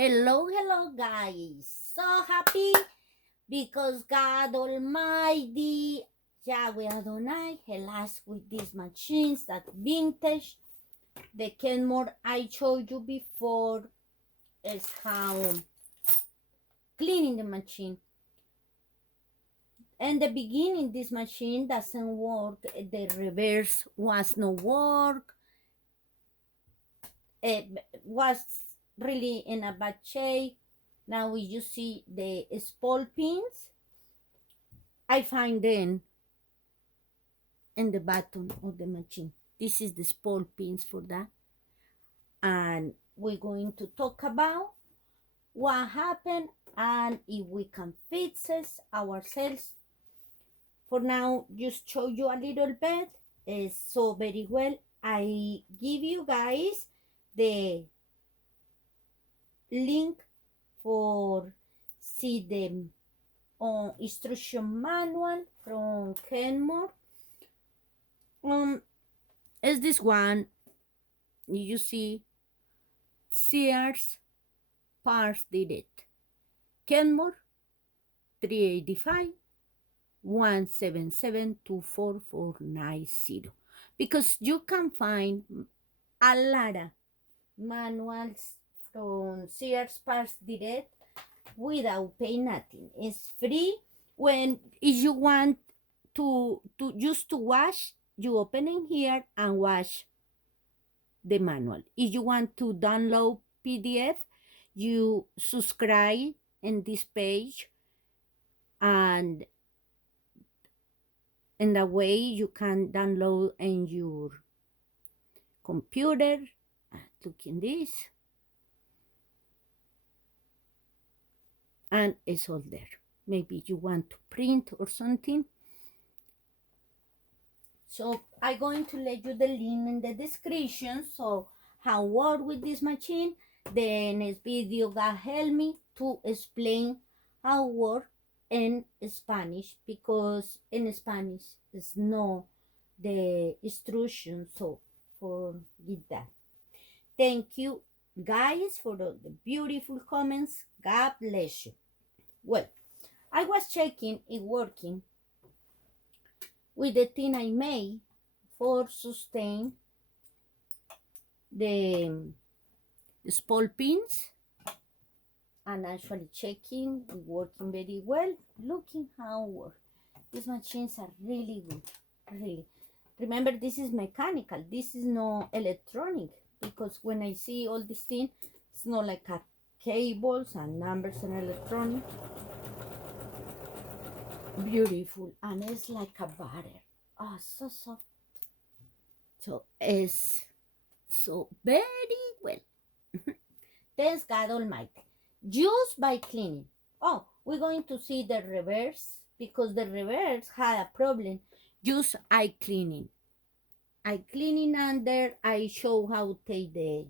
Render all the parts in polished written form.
Hello, guys. So happy because God Almighty, Yahweh Adonai, help us with these machines that vintage. The Kenmore I showed you before is how cleaning the machine. In the beginning, this machine doesn't work. The reverse was no work. It was really in a bad shape. Now you see the spool pins. I find them in the bottom of the machine. This is the spool pins for that. And we're going to talk about what happened and if we can fix it ourselves. For now, just show you a little bit. It's so very well. I give you guys the link for see the instruction manual from Kenmore. Is this one you see Sears parts did it. Kenmore 385 177 24490, because you can find a lot of manuals from Sears Parts Direct without paying nothing. It's free. When if you want to just to wash, you open in here and wash the manual. If you want to download PDF, you subscribe in this page, and in that way you can download in your computer. Look in this, and it's all there. Maybe you want to print or something. So I'm going to let you the link in the description, so how work with this machine. The next video God help me to explain how work in Spanish, because in Spanish is no the instruction, so forget that. Thank you guys for the beautiful comments. God bless you. Well, I was checking it working with the thing I made for sustain the spool pins, and actually checking it working very well. Looking how it works. These machines are really good, really. Remember, this is mechanical, this is no electronic, because when I see all these things, it's not like a cables and numbers and electronic. Beautiful, and it's like a butter. Oh, so soft. So it's so very well. Thanks God Almighty. Just by cleaning. Oh, we're going to see the reverse, because the reverse had a problem. Just eye cleaning. Eye cleaning under. I show how to take the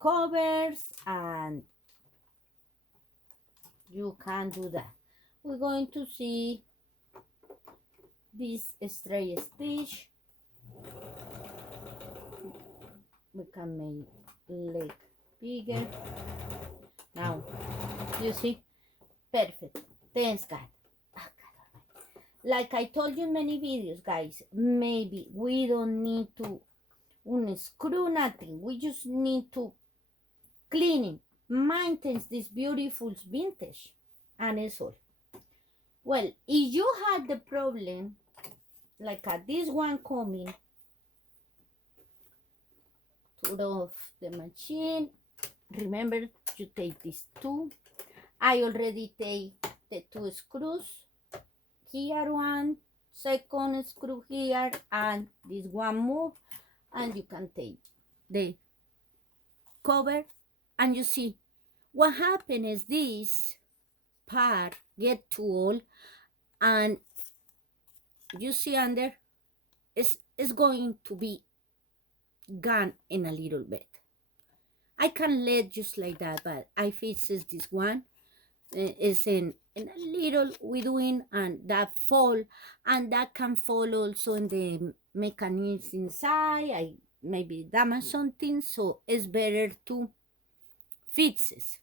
covers, and you can do that. We're going to see this stray stitch. We can make leg bigger. Now, you see? Perfect. Thanks, God. Like I told you in many videos, guys, maybe we don't need to unscrew nothing. We just need to clean it, maintain this beautiful vintage, and it's all. Well, if you had the problem, like this one coming off the machine, remember you take these two. I already take the two screws. Here one, second screw here, and this one move, and you can take the cover, and you see what happened is this part get too old, and you see under is going to be gone in a little bit. I can let just like that, but I fixes this one. Is in a little we doing, and that fall, and that can fall also in the mechanism inside. I maybe damage something, so it's better to Fixes.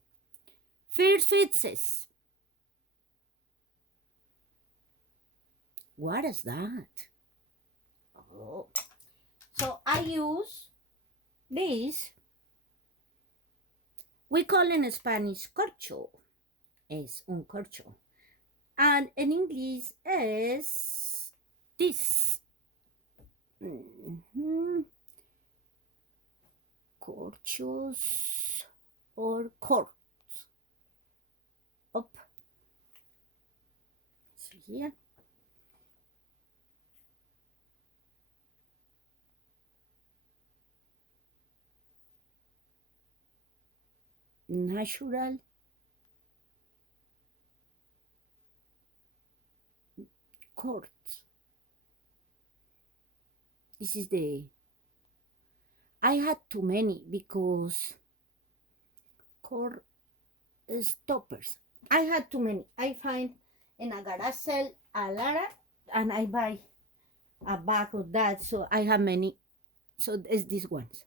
First fixes. What is that? Oh. So I use this. We call in Spanish corcho. Es un corcho. And in English is this. Corchos or cords. Up. So here. Natural cords. This is the, I had too many because cord stoppers. I had too many. I find in a garage sale a lot, and I buy a bag of that, so I have many. So it's these ones.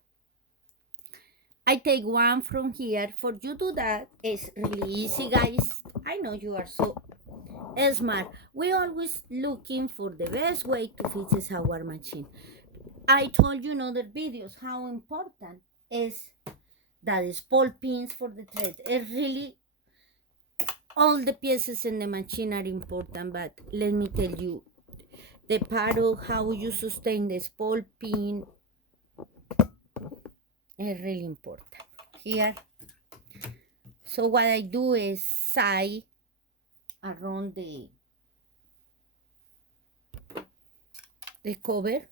I take one from here. For you to do that is really easy, guys. I know you are so smart. We always looking for the best way to fix our machine. I told you in other videos how important is that is Spool pins for the thread. It really, all the pieces in the machine are important, but let me tell you, the part of how you sustain the Spool pin is really important here. So what I do is tie around the cover,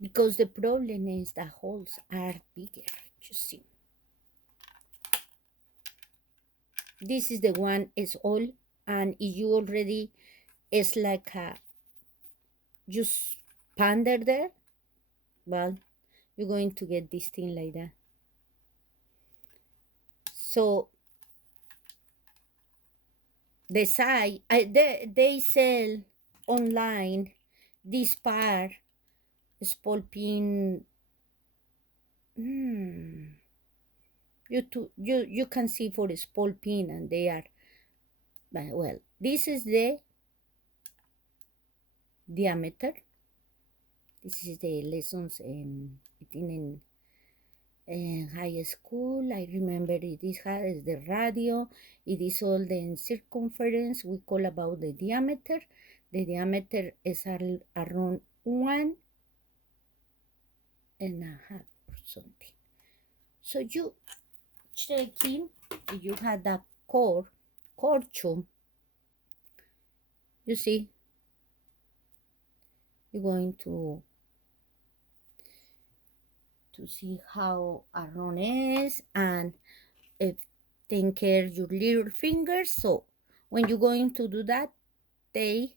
because the problem is the holes are bigger, you see. This is the one is all, and if you already is like a just pander there, well, you're going to get this thing like that. So the side, they sell online this part Spool pin. You can see for the Spool pin, and they are, well, this is the diameter. This is the lessons in high school. I remember it is the radio. It is all the circumference. We call about the diameter. The diameter is around 1.5 or something. So you checking if you had that corcho. You see, you're going to see how around is, and take care your little fingers. So when you're going to do that, they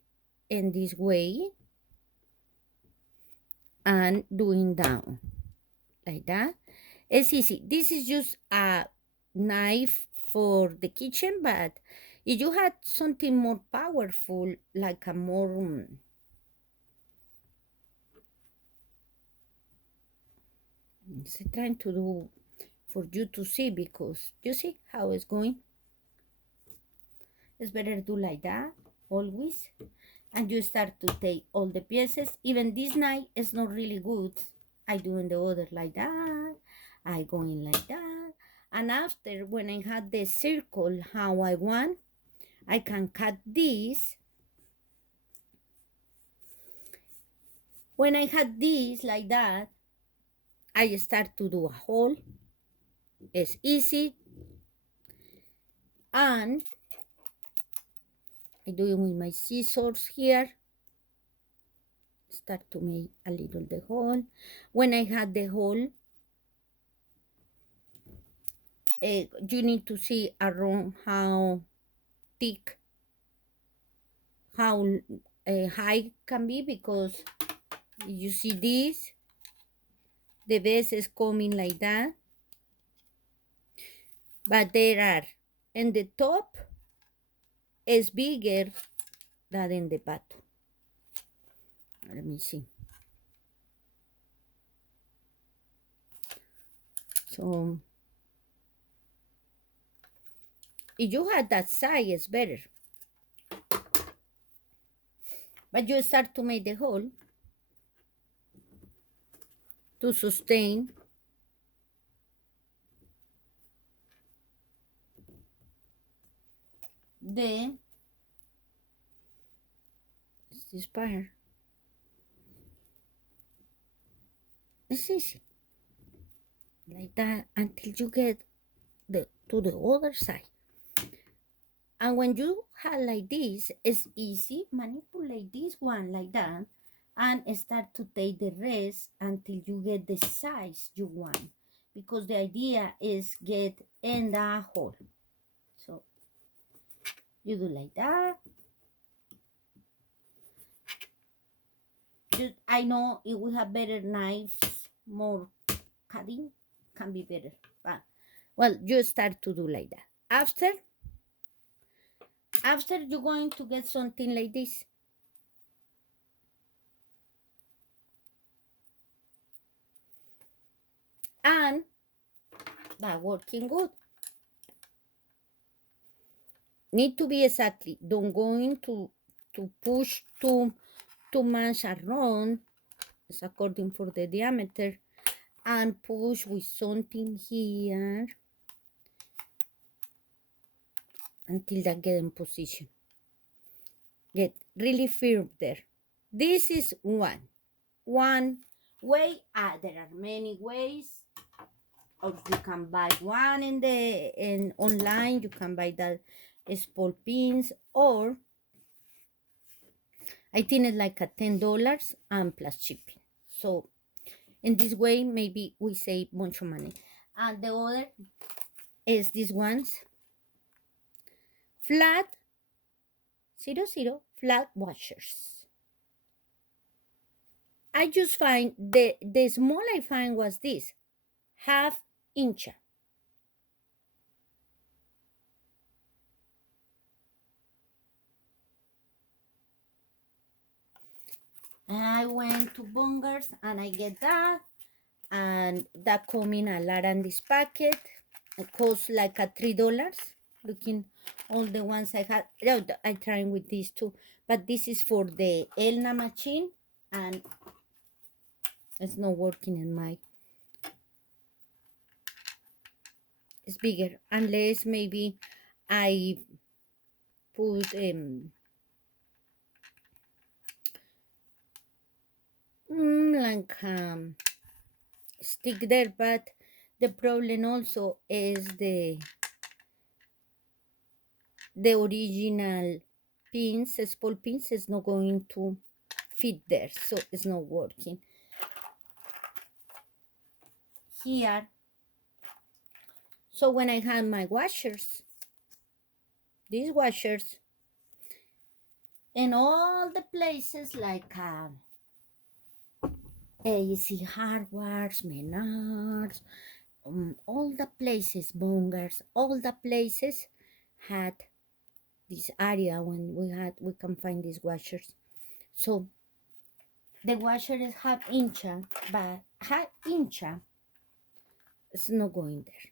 in this way and doing down like that. It's easy. This is just a knife for the kitchen, but if you had something more powerful, like a more I'm trying to do for you to see, because you see how it's going. It's better to do like that always, and you start to take all the pieces. Even this knife is not really good. I doing the other like that, I going like that, and after, when I had the circle how I want, I can cut this. When I had this like that, I start to do a hole. It's easy, and I do it with my scissors here. Start to make a little the hole. When I had the hole, you need to see around how thick, how high can be, because you see this, the base is coming like that, but there are, and the top is bigger than in the bottom. Let me see. So If you have that side, it's better. But you start to make the hole to sustain the this part. It's easy like that until you get to the other side. And when you have like this, it's easy. Manipulate this one like that and start to take the rest until you get the size you want. Because the idea is get in the hole. So you do like that. I know if we have better knives, more cutting can be better. But well, you start to do like that. After you're going to get something like this. And that working good. Need to be exactly. Don't go into to push too much around. It's according for the diameter. And push with something here until that get in position. Get really firm there. This is one way. There are many ways. Or you can buy one in online. You can buy that Spool pins, or I think it's like a $10 and plus shipping. So in this way, maybe we save much money. And the other is these ones, flat 00 flat washers. I just find the small I find was this, 1/2 inch. I went to Bungers and I get that, and that come in a lot in this packet. It costs like a $3. Looking all the ones I had, I trying with these too, but this is for the Elna machine, and it's not working in my. It's bigger unless maybe I put like stick there, but the problem also is the original pins, Spool pins, is not going to fit there, so it's not working here. So when I had my washers, these washers, in all the places like AC Hardwares, Menards, all the places, Bongers, all the places had this area when we can find these washers. So the washer is 1/2 inch, but 1/2 inch is not going there.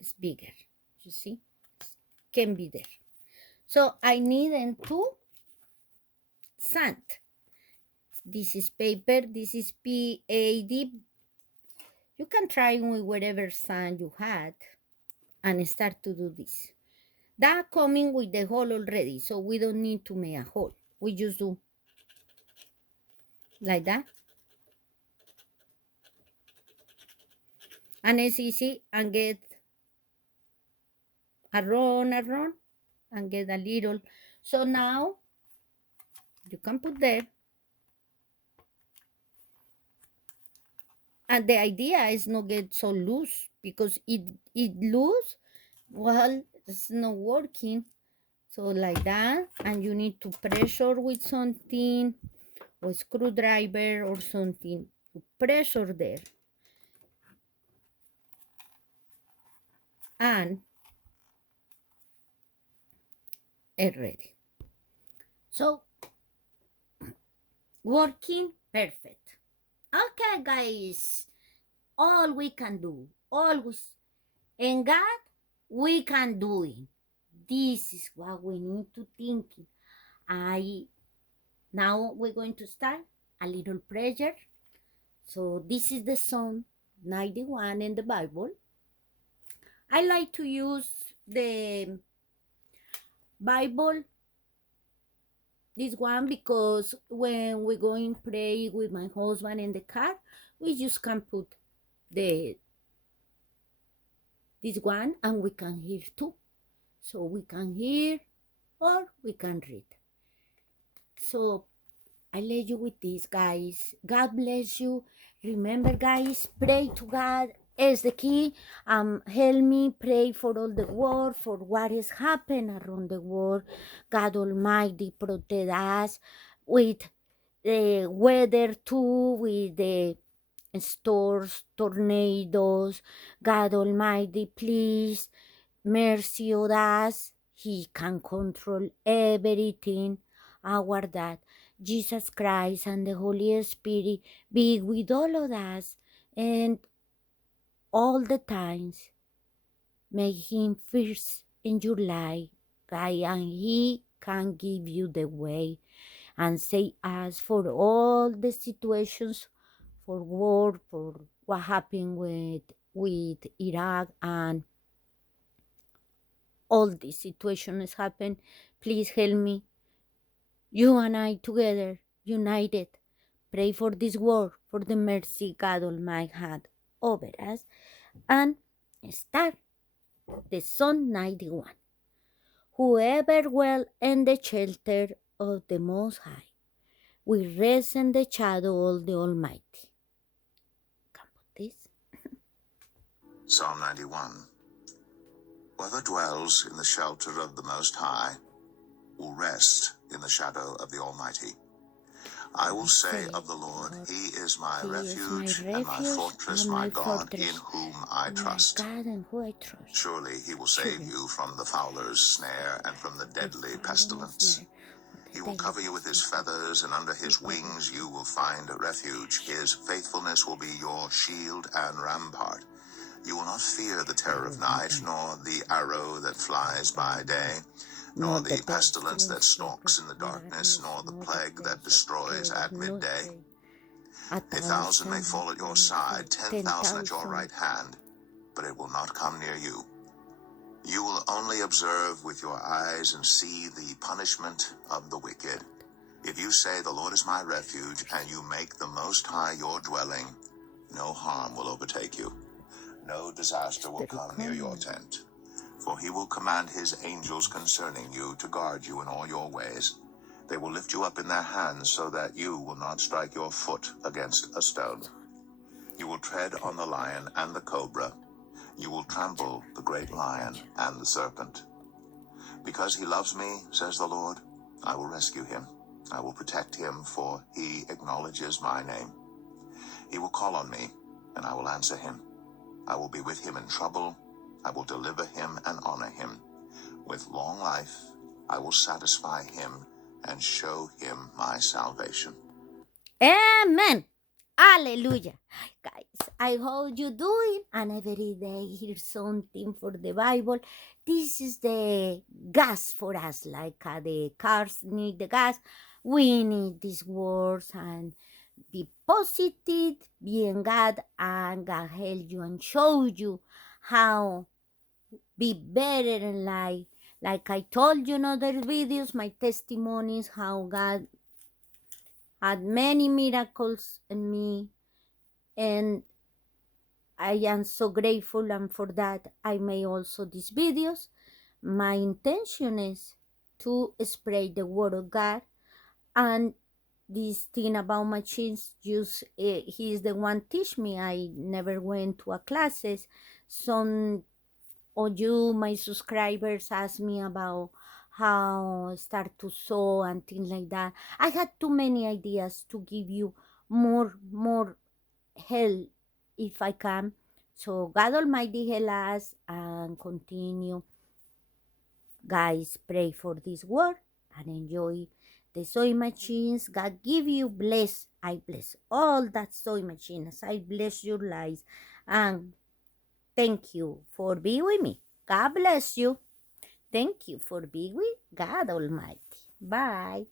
It's bigger, you see, can be there. So I need them to sand. This is paper, this is PAD. You can try with whatever sand you had and start to do this. That coming with the hole already, so we don't need to make a hole. We just do like that. And it's easy, and get around and get a little. So now you can put there. And the idea is not get so loose, because it loose, well, it's not working. So like that, and you need to pressure with something, or screwdriver or something to pressure there. And it's ready. So working perfect. Okay, guys, all we can do, always, and God, we can do it. this is what we need to think. Now we're going to start a little prayer. So this is the Psalm 91 in the Bible. I like to use the Bible, this one, because when we're going to pray with my husband in the car, we just can put the this one and we can hear too. So we can hear or we can read. So I let you with this, guys. God bless you. Remember, guys, pray to God is the key. Help me pray for all the world, for what is happening around the world. God Almighty protect us with the weather too, with the storms, tornadoes. God Almighty, please mercy on us. He can control everything. Our dad, Jesus Christ, and the Holy Spirit be with all of us and all the times. Make him first in your life, guy, and he can give you the way and save us for all the situations, for war, for what happened with Iraq and all these situations happen. Please help me. You and I together, united, pray for this world, for the mercy God Almighty had over us, and start the Psalm 91. Whoever dwell in the shelter of the Most High will rest in the shadow of the Almighty. Can put this? Psalm 91. Whoever dwells in the shelter of the Most High will rest in the shadow of the Almighty. I will say of the Lord, He is my refuge and my fortress, my God, in whom I trust. God in who I trust. Surely He will save you from the fowler's snare and from the deadly pestilence. He will cover you with His feathers, and under His wings you will find refuge. His faithfulness will be your shield and rampart. You will not fear the terror of night, nor the arrow that flies by day, nor the pestilence that stalks in the darkness, nor the plague that destroys at midday. 1,000 may fall at your side, 10,000 at your right hand, but it will not come near you. You will only observe with your eyes and see the punishment of the wicked. If you say, "The Lord is my refuge," and you make the Most High your dwelling, no harm will overtake you. No disaster will come near your tent. For He will command His angels concerning you to guard you in all your ways. They will lift you up in their hands so that you will not strike your foot against a stone. You will tread on the lion and the cobra. You will trample the great lion and the serpent. Because He loves me, says the Lord, I will rescue him. I will protect him, for he acknowledges my name. He will call on me, and I will answer him. I will be with him in trouble. I will deliver him and honor him. With long life, I will satisfy him and show him my salvation. Amen. Hallelujah. Guys, I hope you doing and every day hear something for the Bible. This is the gas for us, like the cars need the gas. We need these words and be positive, be in God, and God help you and show you how be better in life. Like I told you in other videos, my testimonies, how God had many miracles in me, and I am so grateful, and for that I made also these videos. My intention is to spread the word of God, and this thing about machines, just he is the one teach me. I never went to a classes. Some of you, my subscribers, ask me about how start to sew and things like that. I had too many ideas to give you more help if I can. So God Almighty help us and continue. Guys, pray for this word and enjoy the sewing machines. God give you bless. I bless all that sewing machines. I bless your lives. And thank you for being with me. God bless you. Thank you for being with God Almighty. Bye.